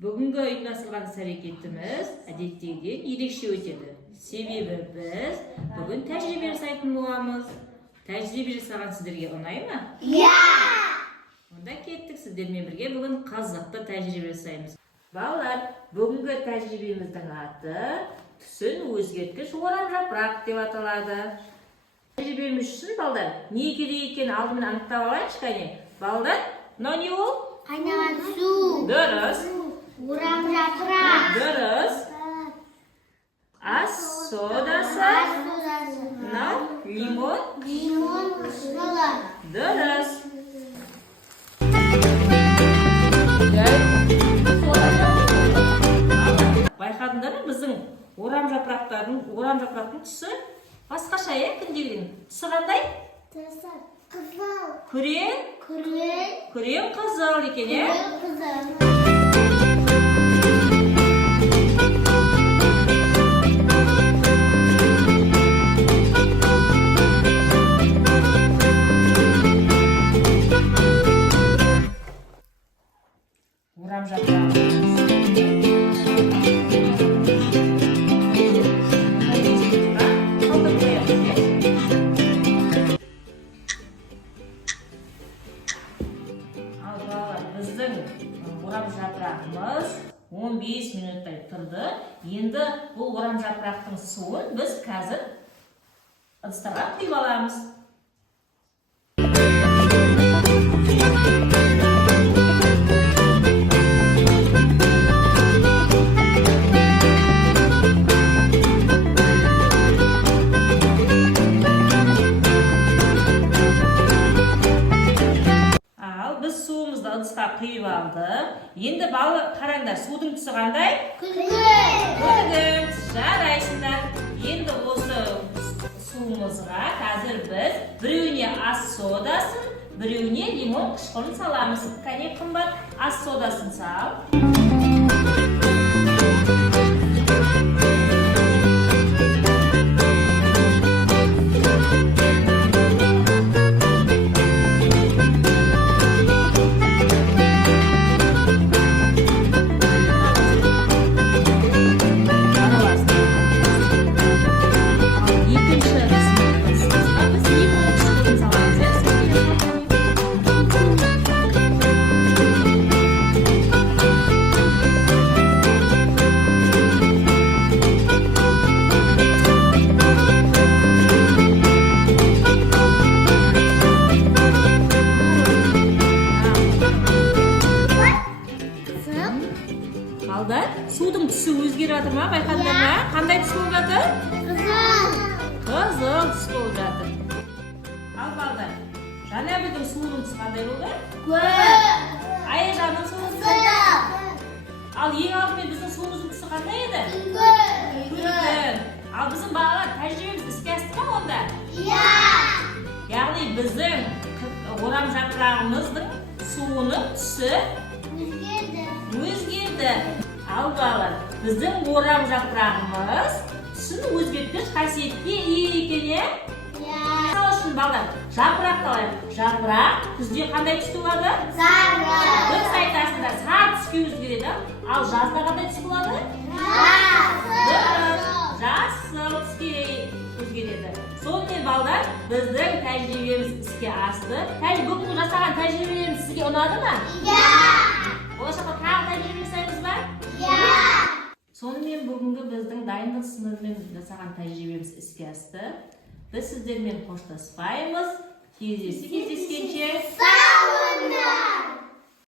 Бүгінгі ұйымдастырылған іс-әрекетіміз әдеттегіден ерекше өтеді. Себебі біз бүгін тәжірибе жасайтын боламыз. Тәжірибе жасаған сіздерге ұнай ма? Иә! Онда кеттік, сіздермен бірге бүгін қызықты тәжірибе жасаймыз. Балалар, бүгінгі тәжірибеміздің аты түсін өзгерткіш орам жапырақ деп аталады. Тәжірибеміз үшін балалар не керек екенін алдымен анықтап алайыншы кәне. Балалар, мынау не ол? Қайнаған су. Дұрыс. Орам жапырақ. Дұрыс. Ас содасы. Мынау лимон. Лимон қышқылы. Дұрыс. Байқадыңдар ма, біздің орам жапырақтың түсі басқаша, күндегіден. Түсі қандай? Қызыл. Күрең қызыл екен, Қызыл. Орам жапырағы. Біздің орам жапырағымыз 15 минуттай тұрды. Енді бұл орам жапырақтың суын біз қазір ыдыстарға құйып аламыз. Ыдысқа құйып алды. Енді балы қараңдар, судың түсі қандай? Күлгін. Жарайсыңдар. Енді осы суымызға қазір біз біреуіне ас содасын, біреуіне лимон қышқылын саламыз. Кәне қымбат, ас содасын сал. Балдар, судың түсі өзгеріп жатыр ма? Байқадыңдар ма? Қандай түс болып жатыр? Қызыл түс болып жатыр. Ал балдар, жаңа біздің судың түсі қандай болды? Аяжанның судың түсі. Ал ең алдымен біздің суымыздың түсі қандай еді? Күлгін. Ал біздің балалар тәжірибеміз іске асты ма онда? Яғни біздің орам жапырағымыздың суының түсі өзгерді. Ал балалар, біздің орам жапырағымыз түсін өзгерткіш қасиетке ие екен, Мысалы үшін балалар, жапырақты алайық. Жапырақ күзде қандай түсті болады? Дұрыс айтасыңдар, сары түске өзгереді. Ал жазда қандай түс болады? Жасыл түске өзгереді. Сонымен балалар, біздің тәжірибеміз іске асты. Бүгінгі жасаған тәжірибеміз сізге ұнады ма? Болашақта тағы тәжірибе жасаймыз ба? Сонымен бүгінгі біздің дайындық сыныбымен жасаған тәжірибеміз іске асты. Біз сіздермен қоштаспаймыз. Кездескенше сау болыңдар!